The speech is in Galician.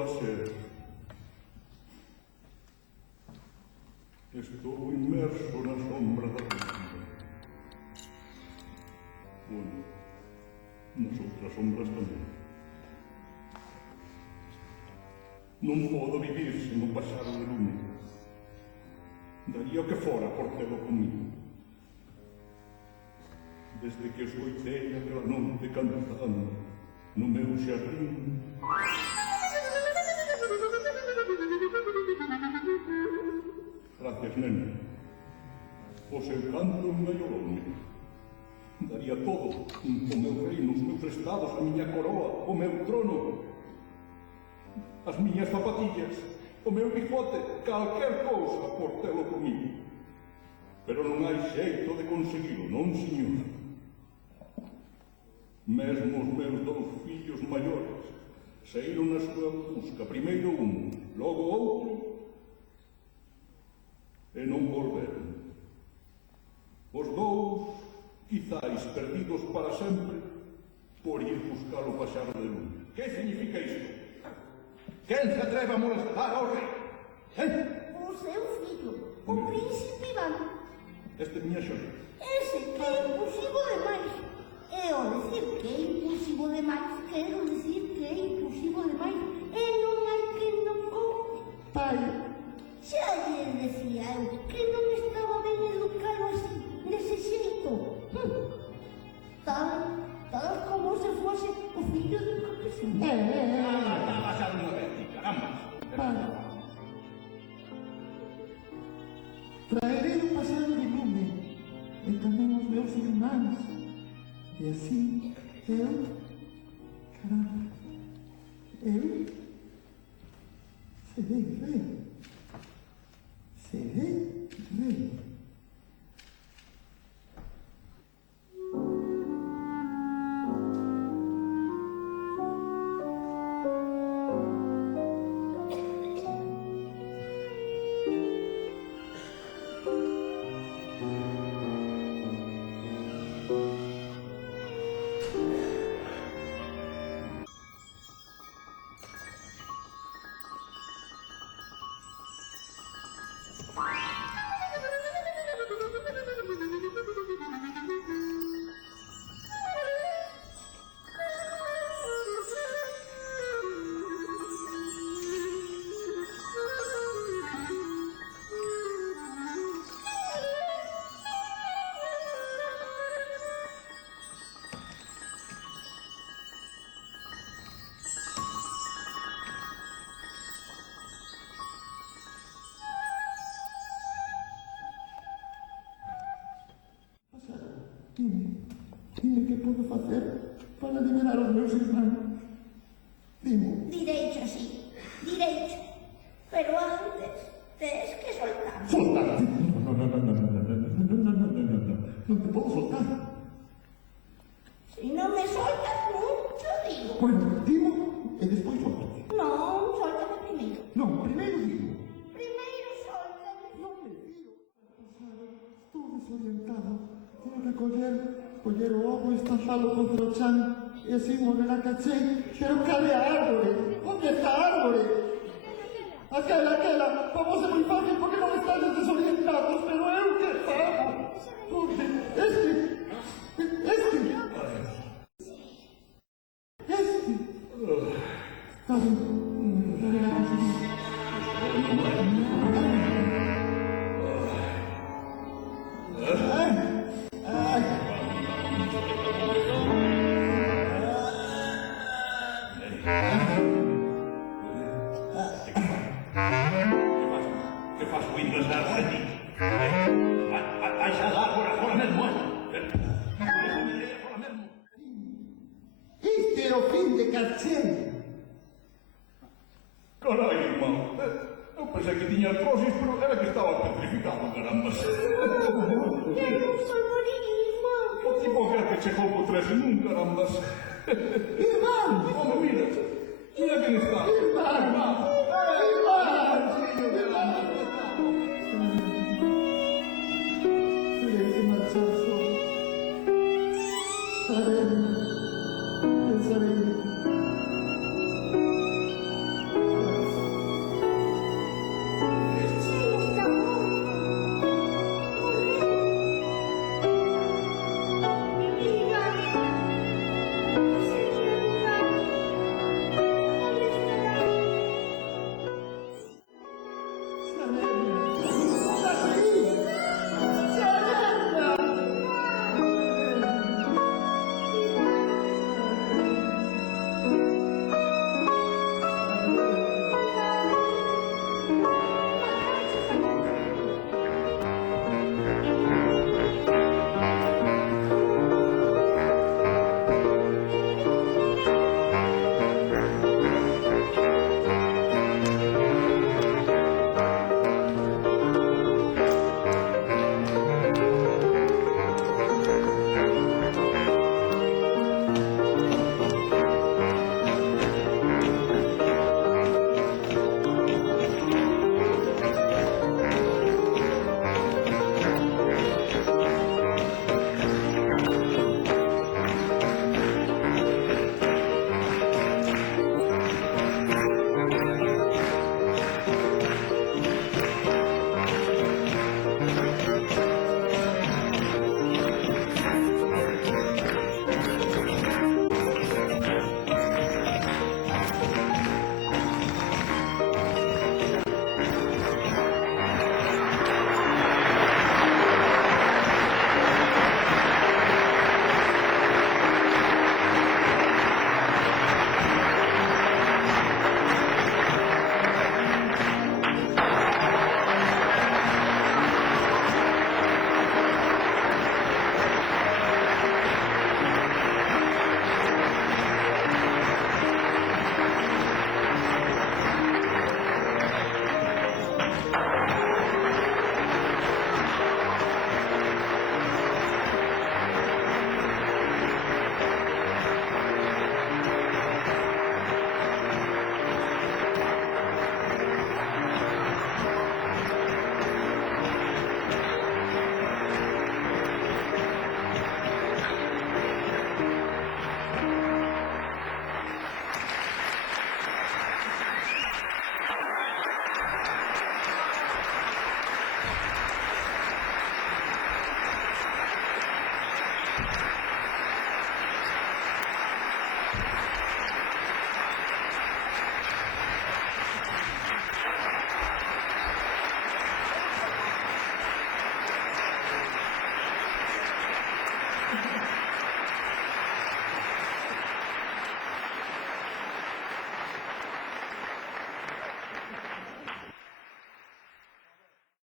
placer. Estou inmerso na sombra da ruína. Bueno, nas outras sombras tamén. Non podo vivir sen o pasar de lume. Daría o que fora por telo comigo. Desde que escoitei aquela noite cantando no meu xardín. Gracias, nene. O seu canto engaioloume. Daría todo, o meu reino, os meus estados, a miña coroa, o meu trono, as miñas zapatillas, o meu bigote, calquer cousa por telo comigo. Pero non hai xeito de conseguilo, non, señor. Mesmo os meus dous fillos maiores saíron na súa busca, primeiro un, logo outro, e non volveron. Os dous, quizáis perdidos para sempre, por ir buscar o paxaro de lume. Que significa isto? Quen se atreve a molestar ao rei? O seu fillo, o príncipe Iván. Este é miña xoia. Ese que é imposible demais. E ao decir que é imposible demais, quero decir que é imposible demais. E non hai que non compre. Pai, Xa lle decía eu que non estaba ben educado así, nese xeito. Tal como se fose o fillo do campesino. Está a pasar unha vez, caramba. pai. Traerei o pasado de lume e tamén os meus irmáns. E así, caramba, serei rei. Serei rei. Dime que podo facer para liberar os meus irmáns. Dimo. Direito, sí, direito. Pero antes tes que soltar. Soltar. Non te podo soltar. Se non me soltas, non te digo. Bueno, dimo e despois solto. Non, soltame primeiro. Non, primeiro dimo. Primeiro soltame. Non me fío. Estou desorientado. Tengo que coller o ovo e estampalo contra o chan e así morrerá caché. Pero cale a árbore. Onde está a árbore? Aquela. Vamos, é moi fácil porque non están desorientados, pero eu que fago? Onde? Este. Está ben. Morrerá caché. Que faz vindo a dar a ti? Vai xa dar agora mesmo, agora mesmo. Este era o fin de Carchen. Carai, irmão. Eu pensei que tiña artrosis, pero era que estaba petrificado, caramba. Eu non sou morir, irmão. O tipo que chegou co tres en un, carambas. Irmán! Home, mira. Mira quen está. Irmán! Terei que marchar só. Pensarei.